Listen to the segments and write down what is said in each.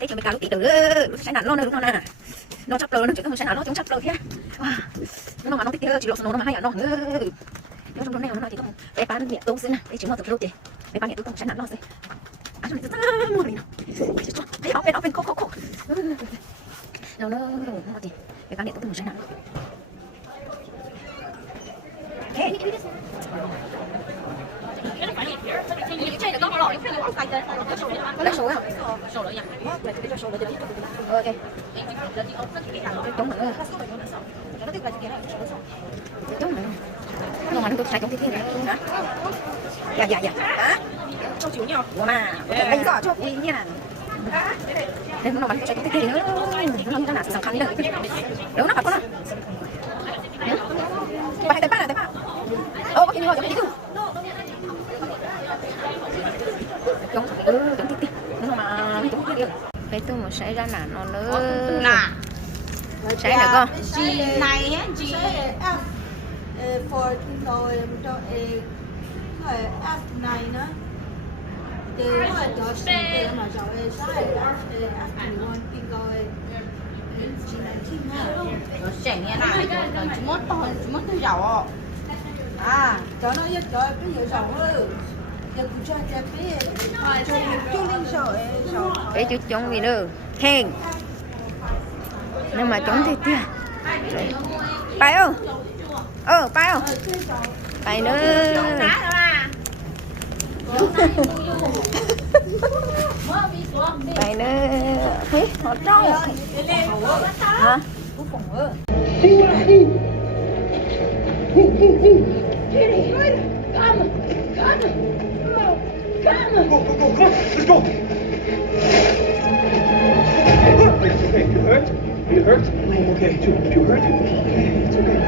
thấy chưa mấy cá lúc tí từ sẽ nắn lo nữa nó nè nó chấp lơ nó chỉ có sẽ nắn nó chống chấp lơ kia nó mà nó thích chỉ lộ nó mà hay à nó nó trong này nó thì không bé bán miệng tôm xin nè để chúng nó tập lô tiền bé bán miệng tôm sẽ nắn lo gì ăn cho mình mua mình thấy áo bên khô nó thì bé bán miệng tôm sẽ nắn thế cái này là có lọ cái này có cay đấy có lấy số không số rồi nhỉ cái số rồi ok đúng rồi đúng rồi nó mà tôi xài trong cái này hả dạ cho chú nhau mà anh rõ cho quý nha đây nó mà cho cái kia nữa nó là sẵn khăn đấy đúng nó phải có nó bà hay tay ba có cái gì rồi cái gì chống tí nhưng mà chống tí cái tôi một sấy ra là nó nữa sấy được không chị này á chị for rồi cho F này nữa thì cho chị mà cho sai F luôn thì rồi chị này chim ha trẻ nghe lại chúng mất tôi giàu cho nó nhất cho cái gì giàu hơn cái chú chống gì nữa khen nhưng mà chống thì tiền phải không phải không phải nữa phải nữa thấy họ trâu hả Come on, let's go. It's okay. You hurt? You hurt? No, I'm okay. You hurt? Okay, it's okay.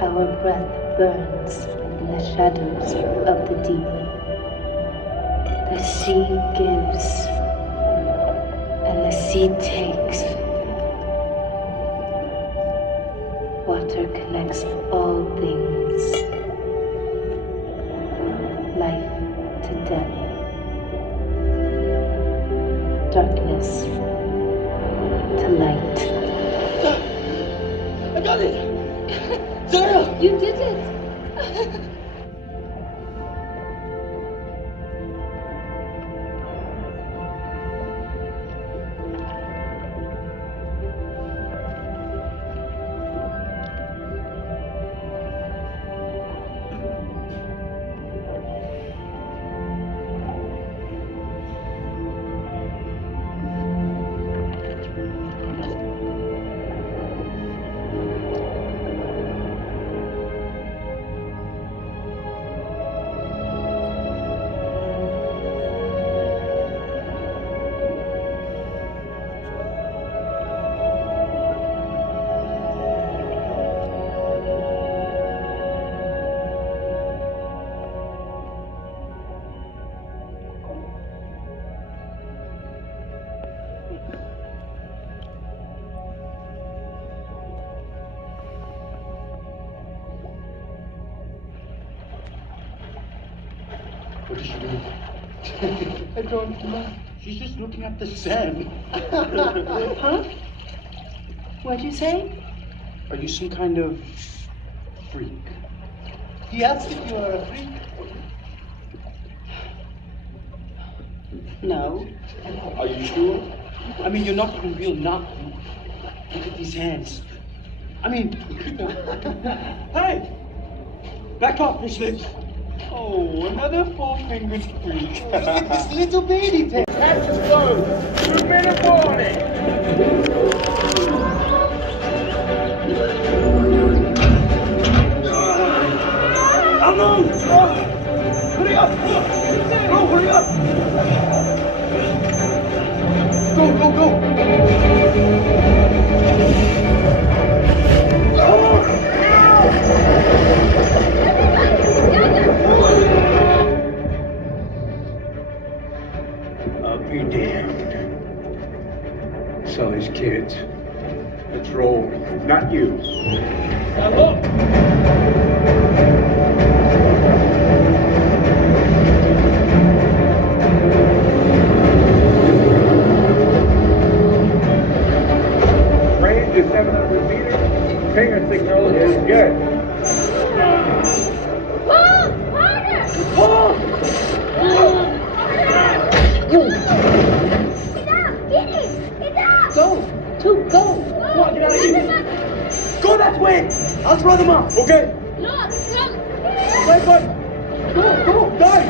Our breath burns in the shadows of the deep. The sea gives, and the sea takes. Water connects all things, life to death, darkness to light. I got it! Sarah! You did it! What is she doing? I don't know. She's just looking at the sand. Huh? What'd you say? Are you some kind of freak? He asked if you are a freak. No. Are you sure? I mean, you're not even real naughty. Look at these hands. I mean, look at them. Hey! Back off, fish lips. Oh, another four-fingered freak. Look at this little baby tail. Hatch is closed. 2-minute warning. Oh no! Oh. Hurry up! Go, hurry up! Go, go, go! I'll be damned. Saw his kids. Let's roll. Not you. Now look! Range is 700 meters. Finger signal is good. Go! Come on, get out of here! Go that way! I'll throw them off, okay? Wait, but... Go! Guys!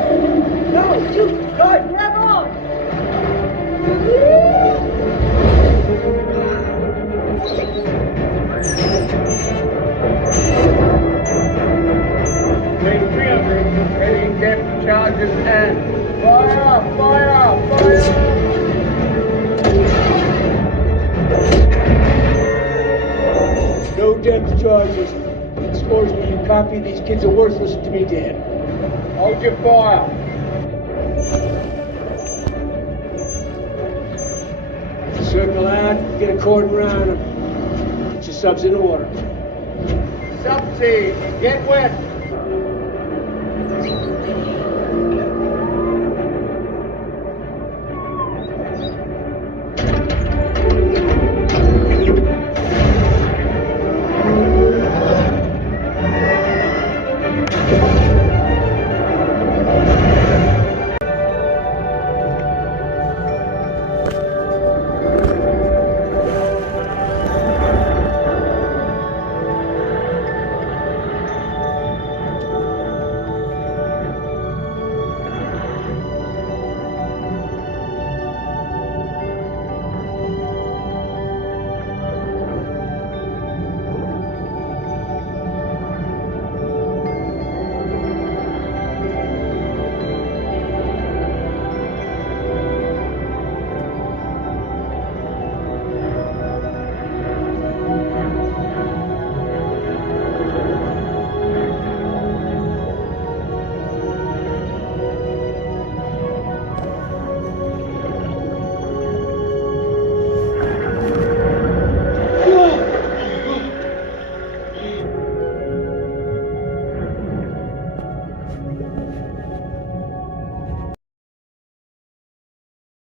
No! Shoot! Guys! Grab on! Wing 300. Ready, depth charges and fire! Fire! Fire! No depth charges. Scores me, you copy. These kids are worthless to me, Dan. Hold your fire. Circle out, get a cordon around them. Get your subs in order. Subsea, get wet.